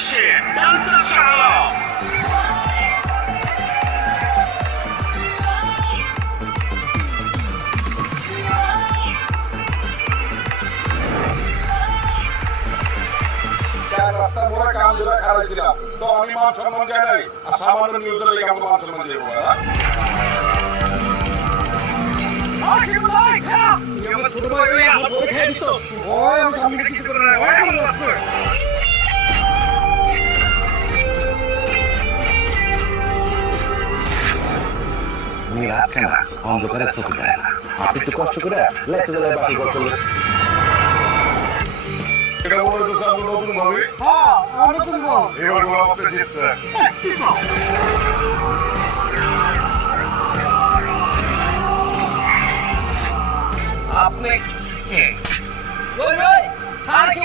আসছে ডান্সার শাহ রাস্তা মোড়া কাম ধরে খারাপ ছিলাম তো আমি মান সম্মান যায় নাই আর সামান্য নিউজ হলে কেমন মান সম্মান যাবো ছোট ভাই আমার বলে খেয়ে দিচ্ছ ওই আমি সামনে কিছু করে না ওই আমার লাগছে রাত কেনা অন্ধকারে চোখে দেয় না আপনি একটু কষ্ট করে লেখতে যাবে বাকি গল্প এটা বলে তো সব নতুন ভাবে হ্যাঁ আমরা নতুন বল এবার বলা আপনি জিতছে আপনি কে ওই ভাই তার কি